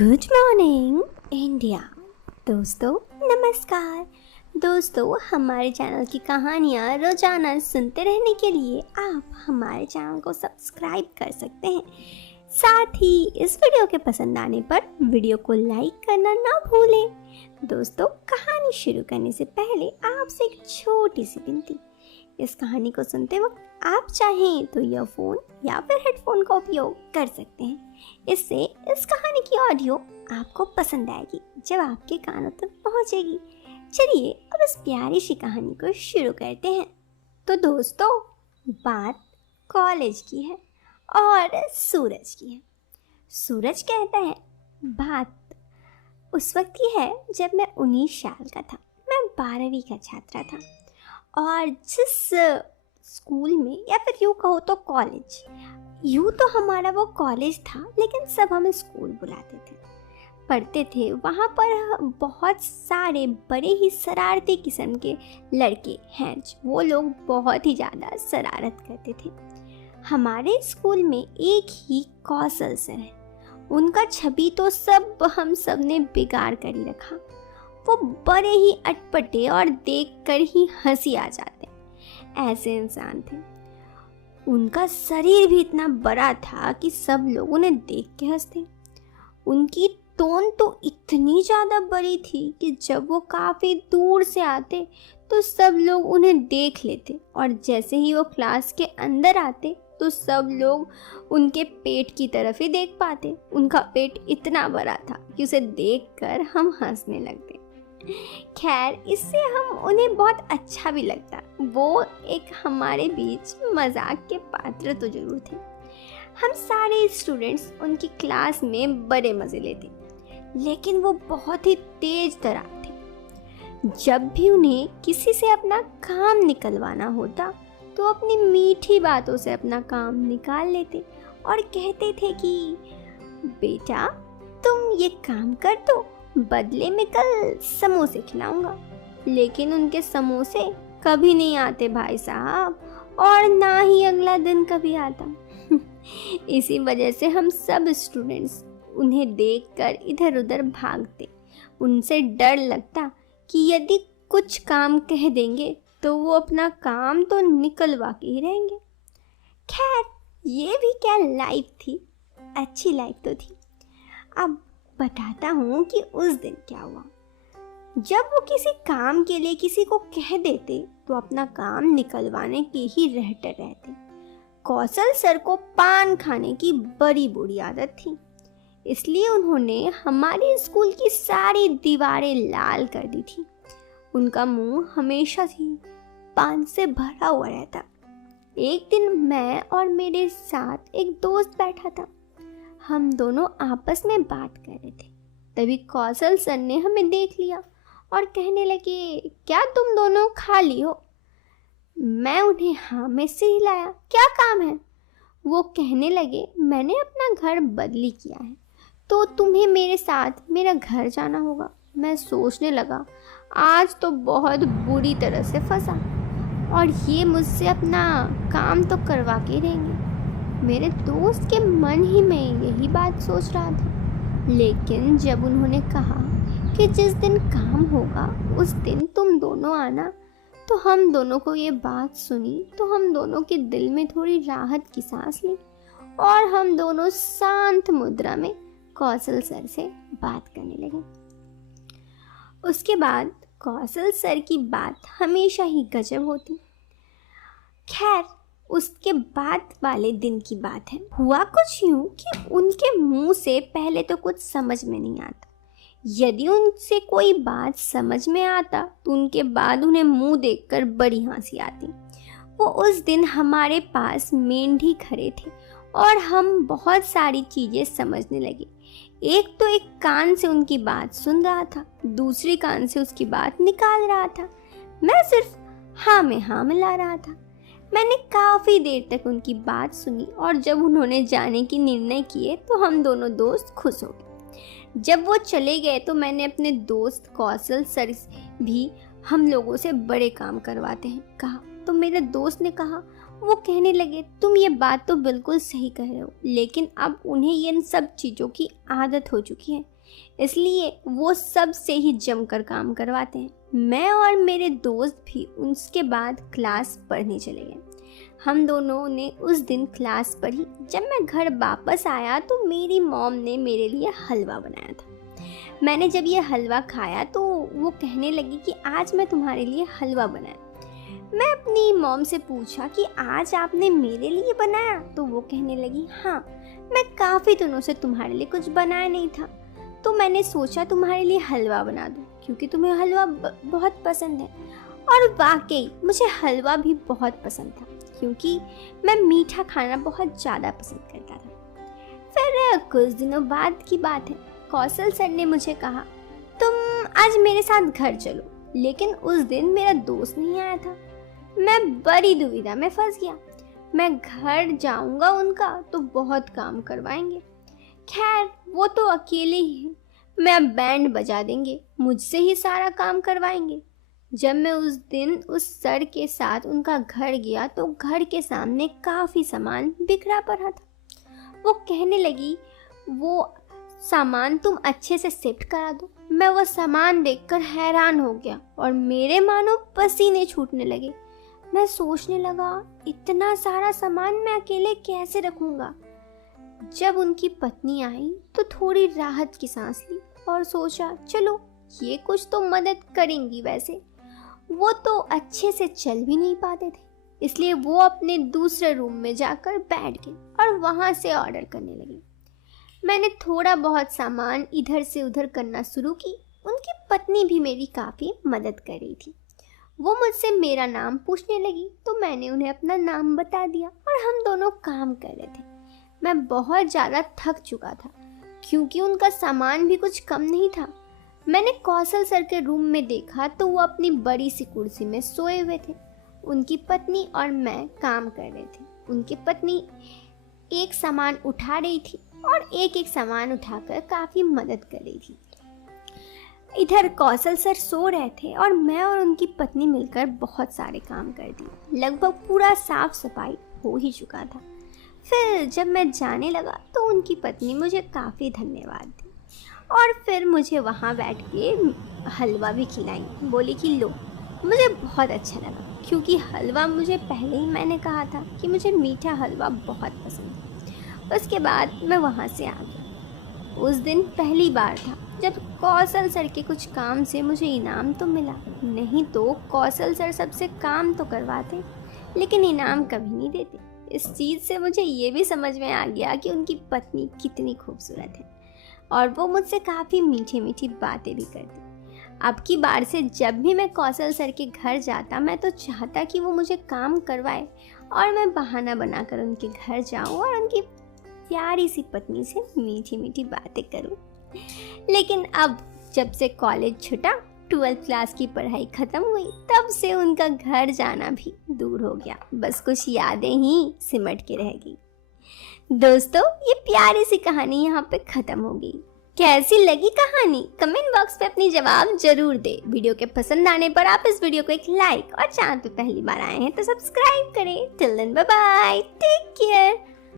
Good morning India. दोस्तों नमस्कार। दोस्तों हमारे चैनल की कहानियाँ रोजाना सुनते रहने के लिए आप हमारे चैनल को सब्सक्राइब कर सकते हैं। साथ ही इस वीडियो के पसंद आने पर वीडियो को लाइक करना ना भूलें। दोस्तों कहानी शुरू करने से पहले आपसे एक छोटी सी विनती। इस कहानी को सुनते वक्त आप चाहें तो ईयरफोन या फिर हेडफोन का उपयोग कर सकते हैं। इससे इस कहानी की ऑडियो आपको पसंद आएगी जब आपके कानों तक पहुंचेगी। चलिए अब इस प्यारी सी कहानी को शुरू करते हैं। तो दोस्तों बात कॉलेज की है और सूरज की है। सूरज कहता है बात उस वक्त की है जब मैं 19 साल का था। मैं 12वीं का छात्रा था और जिस स्कूल में या फिर यूँ कहो तो कॉलेज, यूँ तो हमारा वो कॉलेज था लेकिन सब हमें स्कूल बुलाते थे, पढ़ते थे। वहाँ पर बहुत सारे बड़े ही शरारती किस्म के लड़के हैं। वो लोग बहुत ही ज़्यादा शरारत करते थे। हमारे स्कूल में एक ही कौशल सर है। उनका छवि तो हम सब ने बिगाड़ कर ही रखा। वो बड़े ही अटपटे और देखकर ही हंसी आ जाते ऐसे इंसान थे। उनका शरीर भी इतना बड़ा था कि सब लोग उन्हें देख के हंसते। उनकी टोन तो इतनी ज़्यादा बड़ी थी कि जब वो काफ़ी दूर से आते तो सब लोग उन्हें देख लेते और जैसे ही वो क्लास के अंदर आते तो सब लोग उनके पेट की तरफ ही देख पाते। उनका पेट इतना बड़ा था कि उसे देखकर हम हंसने लगते। खैर इससे हम उन्हें बहुत अच्छा भी लगता। वो एक हमारे बीच मजाक के पात्र तो जरूर थे। हम सारे स्टूडेंट्स उनकी क्लास में बड़े मज़े लेते, लेकिन वो बहुत ही तेज तर्रार थे। जब भी उन्हें किसी से अपना काम निकलवाना होता तो अपनी मीठी बातों से अपना काम निकाल लेते और कहते थे कि बेटा तुम ये काम कर दो, बदले में कल समोसे खिलाऊंगा। लेकिन उनके समोसे कभी नहीं आते भाई साहब, और ना ही अगला दिन कभी आता। इसी वजह से हम सब स्टूडेंट्स उन्हें देखकर इधर उधर भागते। उनसे डर लगता कि यदि कुछ काम कह देंगे तो वो अपना काम तो निकलवा के ही रहेंगे। खैर ये भी क्या लाइफ थी, अच्छी लाइफ तो थी। अब बताता हूँ कि उस दिन क्या हुआ। जब वो किसी काम के लिए किसी को कह देते तो अपना काम निकलवाने की ही रहते रहते। कौशल सर को पान खाने की बड़ी बुरी आदत थी, इसलिए उन्होंने हमारे स्कूल की सारी दीवारें लाल कर दी थी। उनका मुंह हमेशा ही पान से भरा हुआ रहता। एक दिन मैं और मेरे साथ एक दोस्त बैठा था। हम दोनों आपस में बात कर रहे थे। तभी कौशल सर ने हमें देख लिया और कहने लगे क्या तुम दोनों खाली हो? मैं उन्हें हाँ में से हिलाया। क्या काम है? वो कहने लगे मैंने अपना घर बदली किया है तो तुम्हें मेरे साथ मेरा घर जाना होगा। मैं सोचने लगा आज तो बहुत बुरी तरह से फंसा और ये मुझसे अपना काम तो करवा के ही रहेंगे। मेरे दोस्त के मन ही में यही बात सोच रहा था, लेकिन जब उन्होंने कहा कि जिस दिन काम होगा उस दिन तुम दोनों आना, तो हम दोनों को ये बात सुनी तो हम दोनों के दिल में थोड़ी राहत की सांस ली और हम दोनों शांत मुद्रा में कौशल सर से बात करने लगे। उसके बाद कौशल सर की बात हमेशा ही गजब होती। खैर उसके बाद वाले दिन की बात है। हुआ कुछ यूँ कि उनके मुंह से पहले तो कुछ समझ में नहीं आता। यदि उनसे कोई बात समझ में आता तो उनके बाद उन्हें मुंह देखकर बड़ी हंसी आती। वो उस दिन हमारे पास मेंढी खड़े थे और हम बहुत सारी चीज़ें समझने लगे। एक तो एक कान से उनकी बात सुन रहा था, दूसरी कान से उसकी बात निकाल रहा था। मैं सिर्फ हाँ में हाँ मिला रहा था। मैंने काफ़ी देर तक उनकी बात सुनी और जब उन्होंने जाने की निर्णय किए तो हम दोनों दोस्त खुश हो गए। जब वो चले गए तो मैंने अपने दोस्त कौशल सर भी हम लोगों से बड़े काम करवाते हैं कहा। तो मेरे दोस्त ने कहा वो कहने लगे, तुम ये बात तो बिल्कुल सही कह रहे हो, लेकिन अब उन्हें इन सब चीज़ों की आदत हो चुकी है, इसलिए वो सब से ही जमकर काम करवाते हैं। मैं और मेरे दोस्त भी उसके बाद क्लास पढ़ने चले गए। हम दोनों ने उस दिन क्लास पढ़ी। जब मैं घर वापस आया तो मेरी मॉम ने मेरे लिए हलवा बनाया था। मैंने जब ये हलवा खाया तो वो कहने लगी कि आज मैं तुम्हारे लिए हलवा बनाया। मैं अपनी मॉम से पूछा कि आज आपने मेरे लिए बनाया? तो वो कहने लगी, हाँ, मैं काफ़ी दिनों से तुम्हारे लिए कुछ बनाया नहीं था, तो मैंने सोचा तुम्हारे लिए हलवा बना दूँ, क्योंकि तुम्हें हलवा बहुत पसंद है। और वाकई मुझे हलवा भी बहुत पसंद था, क्योंकि मैं मीठा खाना बहुत ज़्यादा पसंद करता था। फिर कुछ दिनों बाद की बात है, कौशल सर ने मुझे कहा, तुम आज मेरे साथ घर चलो। लेकिन उस दिन मेरा दोस्त नहीं आया था। मैं बड़ी दुविधा में फंस गया। मैं घर जाऊंगा उनका तो बहुत काम करवाएंगे। खैर, वो तो अकेले ही हैं। मैं अब बैंड बजा देंगे, मुझसे ही सारा काम करवाएंगे। जब मैं उस दिन उस सर के साथ उनका घर गया तो घर के सामने काफ़ी सामान बिखरा पड़ा था। वो कहने लगी, वो सामान तुम अच्छे से शिफ्ट करा दो। मैं वो सामान देखकर हैरान हो गया और मेरे मानो पसीने छूटने लगे। मैं सोचने लगा, इतना सारा सामान मैं अकेले कैसे रखूँगा। जब उनकी पत्नी आई तो थोड़ी राहत की सांस ली और सोचा, चलो ये कुछ तो मदद करेंगी। वैसे वो तो अच्छे से चल भी नहीं पाते थे, इसलिए वो अपने दूसरे रूम में जाकर बैठ गए और वहाँ से ऑर्डर करने लगे। मैंने थोड़ा बहुत सामान इधर से उधर करना शुरू की। उनकी पत्नी भी मेरी काफ़ी मदद कर रही थी। वो मुझसे मेरा नाम पूछने लगी तो मैंने उन्हें अपना नाम बता दिया और हम दोनों काम कर रहे थे। मैं बहुत ज़्यादा थक चुका था, क्योंकि उनका सामान भी कुछ कम नहीं था। मैंने कौशल सर के रूम में देखा तो वो अपनी बड़ी सी कुर्सी में सोए हुए थे। उनकी पत्नी और मैं काम कर रहे थे। उनकी पत्नी एक सामान उठा रही थी और एक एक सामान उठाकर काफ़ी मदद कर रही थी। इधर कौशल सर सो रहे थे और मैं और उनकी पत्नी मिलकर बहुत सारे काम कर दिए। लगभग पूरा साफ सफाई हो ही चुका था। फिर जब मैं जाने लगा तो उनकी पत्नी मुझे काफ़ी धन्यवाद दी और फिर मुझे वहाँ बैठ के हलवा भी खिलाई। बोली कि लो। मुझे बहुत अच्छा लगा, क्योंकि हलवा मुझे पहले ही मैंने कहा था कि मुझे मीठा हलवा बहुत पसंद है। उसके बाद मैं वहाँ से आ गई। उस दिन पहली बार था जब कौशल सर के कुछ काम से मुझे इनाम तो मिला। नहीं तो कौशल सर सबसे काम तो करवाते, लेकिन इनाम कभी नहीं देते। इस चीज़ से मुझे ये भी समझ में आ गया कि उनकी पत्नी कितनी खूबसूरत है और वो मुझसे काफ़ी मीठी मीठी बातें भी करती। अब की बार से जब भी मैं कौशल सर के घर जाता, मैं तो चाहता कि वो मुझे काम करवाए और मैं बहाना बनाकर उनके घर जाऊं और उनकी प्यारी सी पत्नी से मीठी मीठी बातें करूं। लेकिन अब जब से कॉलेज छूटा, 12th क्लास की पढ़ाई ख़त्म हुई, तब से उनका घर जाना भी दूर हो गया। बस कुछ यादें ही सिमट के रह गई। दोस्तों, ये प्यारी सी कहानी यहाँ पे ख़त्म हो गई। कैसी लगी कहानी? कमेंट बॉक्स पे अपनी जवाब जरूर दे। वीडियो के पसंद आने पर आप इस वीडियो को एक लाइक और चैनल पे पहली बार आए हैं तो सब्सक्राइब करें। Till then, bye bye, take care.